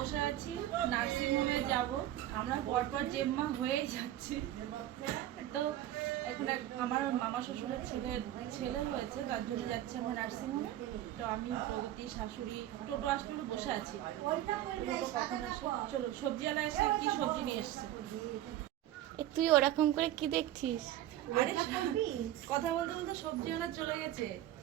বসে আছি নার্সিং হোমে যাব। আমরা পরপর জেম্মা হয়েই যাচ্ছি। তো এখন আমার মামা শ্বশুরের ছেলে ছেলে হয়েছে তার জন্য যাচ্ছি আমরা নার্সিং হোমে তো আমি প্রগতি শাশুড়ি টোটো আসলে বসে আছি? চলো সবজিওয়ালা এসে কি সবজি নিয়ে এসছে? তুই ওরকম করে কি দেখছিস? আরে কথা বলতে বলতে সবজিওয়ালা চলে গেছে।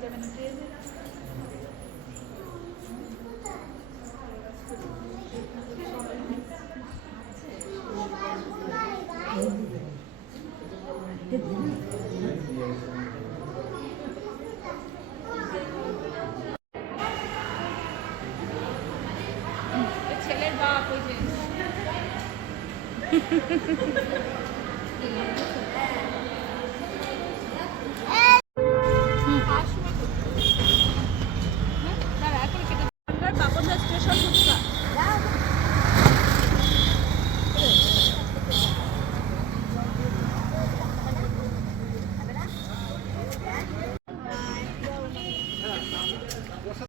যাবে না ছেলের বাপ ওই যে।